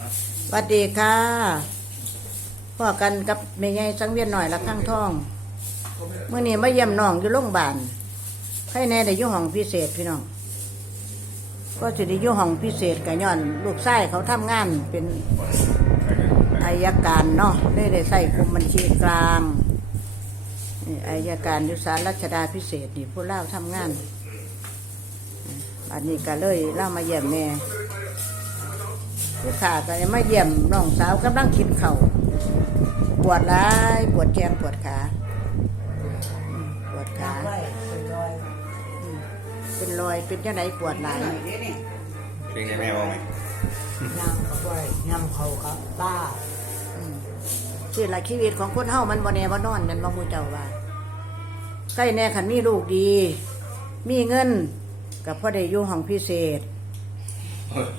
สวัสดีค่ะพ่อกันกับแม่ใหญ่สังเวียนหน่อยละข้างท้องเมื่อนี้มาเยี่ยมน้องอยู่โรงพยาบาลให้แน่ได้อยู่ห้องพิเศษพี่น้อง ก็สิได้อยู่ห้องพิเศษกับย้อน ลูกชายเขาทำงานเป็นอายการเนาะได้ได้ใส่คุมบัญชีกลางนี่อายการยุสารรัชดาพิเศษนี่ผู้เล่าทำงานอันนี้ก็เลยเล่ามาเยี่ยมแม่ ลูกค้าก็เลยมาเยี่ยมน้องสาวกำลังกินข้าวปวดร้ายปวดแขนปวดขาอืมปวดขาอืมเป็นรอยเป็นยังไงปวดหลายเป็นไงแม่ว่าไหมยำเขาด้วยยำเขาครับบ้าอืมที่ละชีวิตของคนเฮามันบ่แน่บ่นอนนั่นบ่มูเจ้าว่าใกล้แน่คันมีลูกดี มีเงินกับพ่อได้อยู่ห้องพิเศษ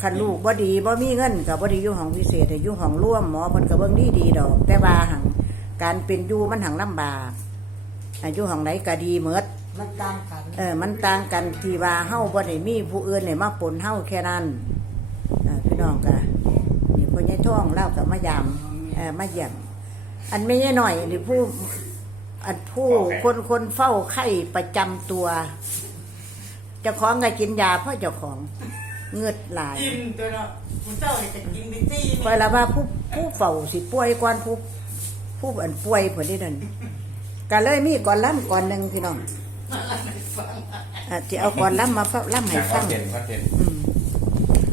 คันลูกบ่ดีบ่มีเงินกับบ่ได้อยู่ห้องพิเศษได้อยู่ห้องร่วมหมอเพิ่นก็เบิ่งดีดีๆดอก แต่ว่าหังการเป็นอยู่มันหังลำบากอายุห้องไหนก็ดีเมดมันตามกันเออมันต่างกันที่ว่าเฮาบ่ได้มีผู้อื่นเนี่ยมาปนเฮาแค่นั้นเออพี่น้องก็นี่พ่อใหญ่ท้องเล่ากับมายามเออมาเยี่ยมอันไม่ใช่หน่อยหรือผู้อันผู้คนคนเฝ้าไข้ประจำตัวเจ้าของก็กินยาเพราะเจ้าของ เงือดหลายกินตัวเนาะคุณเจ้าเนี่ยจะกินไปซี่เวลาว่าผู้ผู้เฝ้าสิป่วยก่อนผู้ผู้อันป่วยเพิ่นนี่นั่นก็เลยมีก่อนล่ำก่อนหนึ่งพี่น้องอะที่เอาก่อนล่ำมาฟังล่ำให้คฟัอนงเทนต์คอนเทนต์อืม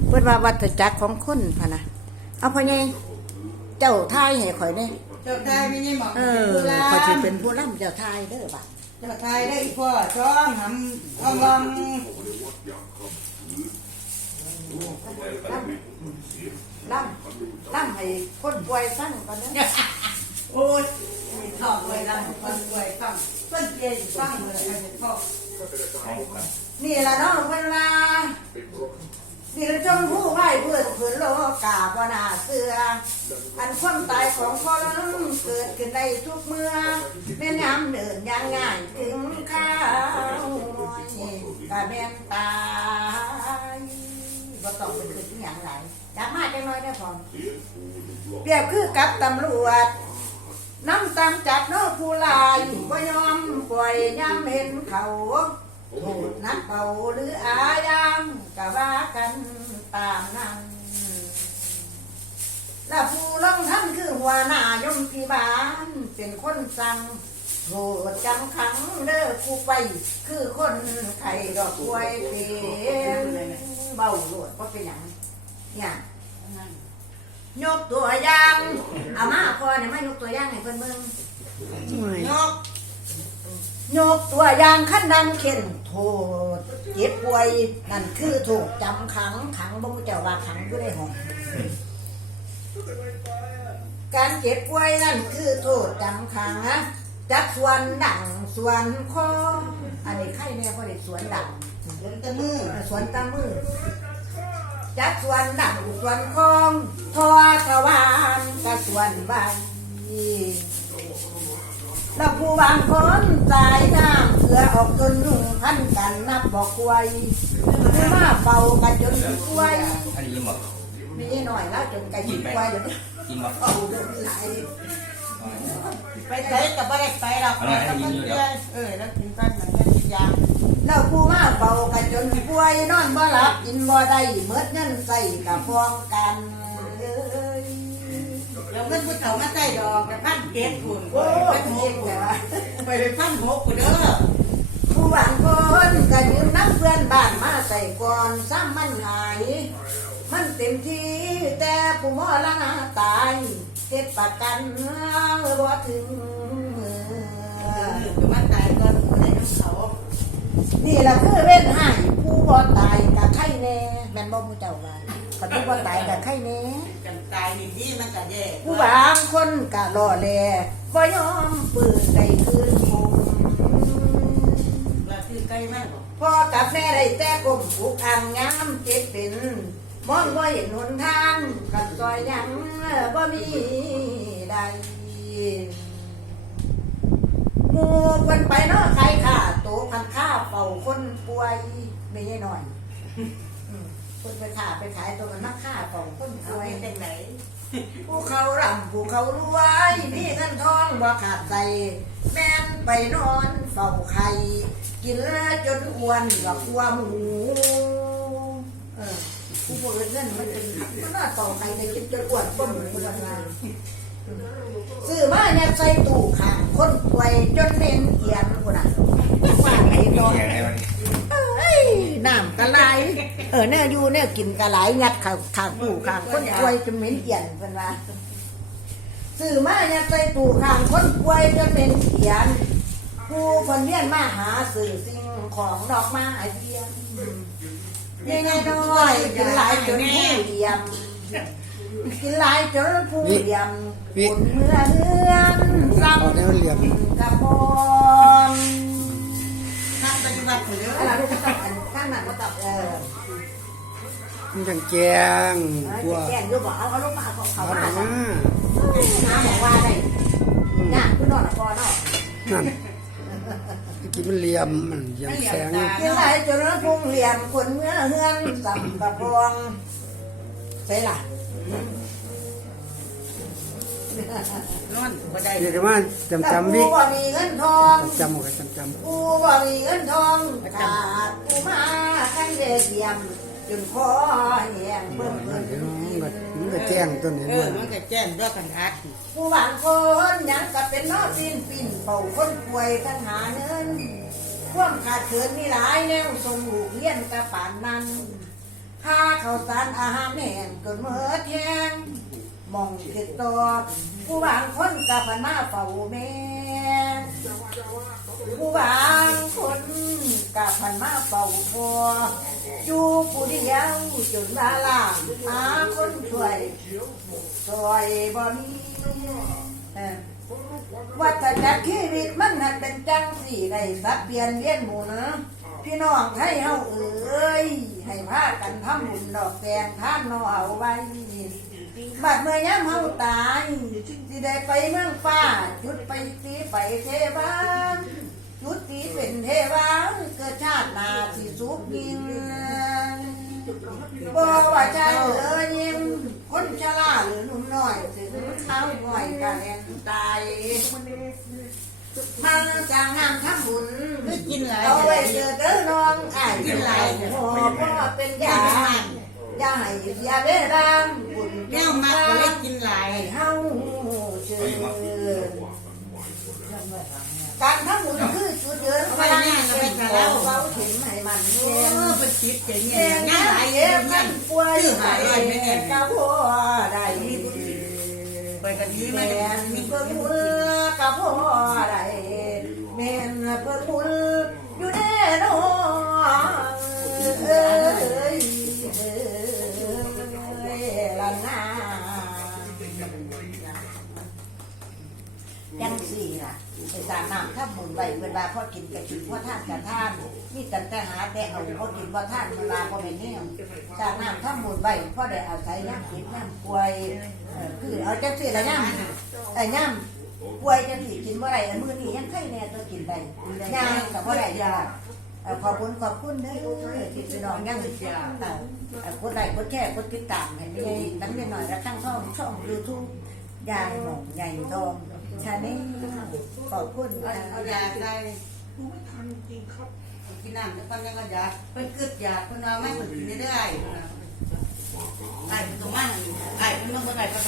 เพิ่นว่าวัฏจักรของคนพะนะเอาพ่อใหญ่เจ้าทายให้ข่อยเด้เจ้าทายไม่ใช่หมอเออผู้ลาข่อยสิเป็นผู้ล่ำเจ้าทายเด้อบัดเจ้าทายได้อีพ่อจ้องหำเอาลอง ล่ำล่ำให้คนป่วยฟังก่อนนะโอ้ยมีทองเลยลำคนรวยฟังต้นเจนฟังเลยอันนี้พ่อนี่ล่ะเนาะเพิ่นว่านี่ละจงผู้ไหว้เพื่อนเพื่อนโลกาบนาเสือ อันความตายของคนเกิดขึ้นได้ทุกเมื่อแม่นยามเดินอย่างง่ายถึงข้าวกะแม่นตาย บ่ต้องเป็นคืออย่างไรอยากมาจังน้อยได้พอเปรียบคือกับตำรวจน้ำตามจับเน้อผู้ลายบ่ยอมปล่อยยามเห็นเขาโทษนักเบาหรืออายังกะว่ากันตามนั้นและผู้ลงท่านคือหัวหน้ายมพิบาลเป็นคนสั่งโทษจำขังเด้อผู้ไป คือคนไข่ดอกกล้วยเป็น เบาโลดเพราะเป็นอย่างเนี่ยยกตัวอย่างเอามาพอเนี่ยมายกตัวอย่างให้เพิ่นเบิ่งนกยกตัวอย่างขั้นดังเข็นโทษเจ็บป่วยนั่นคือโทษจำขังขังบ่รู้เจ้าว่าขังอยู่ในห้องการเจ็บป่วยนั่นคือโทษจำขังนะจักส่วนดังส่วนคออันนี้ใครแน่พอได้สวนดัง เดินตะมือสวนตามือจักส่วนดังส่วนคองทอทวารกับส่วนใบแล้วผู้บางคนสายน้ำเสือออกจนนุ่งพันกันนับบอกควยผู้มาเป่ากันจนควยอันนี้หมดมีหน่อยแล้วจนกันควยเดี๋ยวกินมาเป่าเดินไหลไปใช้กับบ่ได้ไปหรอกเออแล้วกินกันเหมือนกันกินยา แล้วผู้มาเป่ากันจนควยนอนบ่หลับกินบ่ได้เมื่อเงินใส่กับฟองกันเอ้ยแล้วเงินผู้เฒ่ามาใส่ดอกกับพันเจ็ดคุณโอ้พันหกไปไปพันหกคุณเด้อผู้บางคนก็ยืมนักเพื่อนบ้านมาใส่ก่อนซ้ำมันหาย มันเต็มที่แต่ผู้มอละนาตายเจ็บประกันบ่ถึงมือเดี๋ยวมันตายก่อนในน้ำเขา นี่แหละคือเว้นให้ผู้บ่ตายกับไข้แน่แม่นบ่ผู้เจ้าว่าคนผู้บ่ตายกับไข้แน่กันตายนี่ดีมันก็แย่ผู้บางคนก็รอแลบ่ยอมปืนได้คืนคงว่าคือใกล้มากบอกพ่อกับแม่ได้แต่ก้มผูกอ่างยามเจ็บเป็นมองบ่เห็นหนทางกันซอยหยังบ่มีใดหมู่เพิ่นไปเนาะใครค่าโตพันค่าเฝ้าคนป่วยไม่ใช่น้อยอืมคนไปขาไปขายตัวมันมักค่าของคนเอารวยไปจังไหนผู้เขาร่ำผู้เขารวยมีเงินทองบ่ขาดใจแม่นไปนอนเฝ้าไข่กินแล้วจนอ้วนกับกลัวหมูเออผู้บ่เอิ้นเงินมันเป็นมันน่าต่อไข่ในกินจนอ้วนก็หมูคนละซื้อมาเนี่ยใส่ตู้ข้างคนป่วยจนเน้นเกียนคนน่ะว่าไอ้ดอก เขียนให้มัน เอ้ยน้ำกะไหล เออเนี่ยอยู่เนี่ยกินกะไหลยัดข้างข้างตู้ข้างคนป่วยจนเหม็นเกียนเพิ่นว่าซื้อมายัดใส่ตู้ข้างคนป่วยจะเป็นเขียนผู้คนเวียนมาหาสื่อสิ่งของดอกไม้เทียนยังไงน้อยกินหลายจนผู้เดียมกินหลายจนผู้เดียมคนเมื่อเดือนซ้ำกระพรถ้าปัจจุบันเขาเรียกอะไรว่าลู กก็ตับบเออมันจังแกงกลัวแกงอยู่บอกเอาเอาลูกมาเขาเขาเอามาหน่อยมาน้าบอกว่าได้น่ะคุณนอนพอนาะนั่นกี้มันเหลี่ยมมันเหลี่ยมแสงกินหลายจนพุงเหลี่ยมคนเมื่อเฮือนสัมกระพองใช่ล่ะ นอนบ่ได้เรียกว่าจำจำวิกูบ่มีเงินทองจำหมดจำจำกูบ่มีเงินทองขาดกูมาคันเดียเยี่ยมจนคอแห้งเบิ่มนั่เบิ่นมเดี๋ยวน้องมันมันก็แจ้งตัวนี้เอมัอนมันก็แจ้งด้วยกันอัดผู้บางคนยังก็เป็นนอปีนปีนเป่าคนป่วยกันหาเงินความขาดเขินมีหลายแนวส่งลูกเรียนกระปานนั้นค่าข้าวสารอาหารแห้งเกินเมื่อแทง มองติดต่อผู้บางคนกับพันมาเฝ้าแม่ผู้บางคนกับพันมาเฝ้าพออยู่ผู้เดียวจนลาลาหาคนช่วยช่วยบ่มีเออวัฏจักรชีวิตมันหักเป็นจังสี่ได้สับเปลี่ยนเวียนหมูนะพี่น้องให้เฮาเอ้ยให้พากันทำบุญดอกแกงท่านนอเอาไว้ บัดเมื่อยามเฮาตายสิได้ไปเมืองฟ้า จุดไปตีไปเทวาจุดตีเป็นเทวาเกิดชาติหนาสิสุขยิ่งบอกว่าชายเอ๋ยยิ้มคนชราหรือหนุ่มน้อยสิข้าวหน่อยกันแอนตายมันจางงามทำบุญคือกินหลายเอาไว้เจอเด้อน้องอ้ายกินหลายพอพ่อเป็นยา อย่าให้ยาเวลาบุญแก้วมากก็เลยกินหลายให้เฮาเชิญการทำบุญคือจุดเดินพลังเป็นของเบาถึงให้มันเย็นเป็นชิดใจเย็เย็นนง่าง่ายเย็นมันป่วยหายไรไม่เห็นกะพ่อได้ไปกันนี้ไม่แม่ได้นมีเพิ่งมมือกะพ่อได้แม่นเพิ่งมืออยู่แน่นอน ไอ้ารน้ำถ้าหมุนไปเวลาพ่อกินกะกินพ่อท่านกะท่านมีแต่แต่หาแต่เอาพ่อกินพ่อท่านเวลาพ่อไม่แน่สารน้ำถ้าหมุนไปพ่อได้อาศัยย่ำกินย่ำป่วยคือเอาจังสี่ละย่ำไอ้ย่ำป่วยจังสี่กินเมื่อไรมือนี่ยังไข้แน่ตัวกินไปย่างกับพ่อได้ยาขอบคุณขอบคุณเด้อที่พี่น้องยังเอ่พ่อกดไลค์กดแชร์กดติดตามให้ไม่ได้ตั้งแต่หน่อยแล้วตั้งช่องช่องยูทูบ ยาหมองใหญ่ทองชาแนลขอบคุณเอาค่ะเอายาใส่กินน้ำแล้วก็ยังก็ยาเป็นกึดยาคนเอาไม่เหมือนกินได้ไอ้ไอ้ตรงมันไอ้มันมันบนไหนก็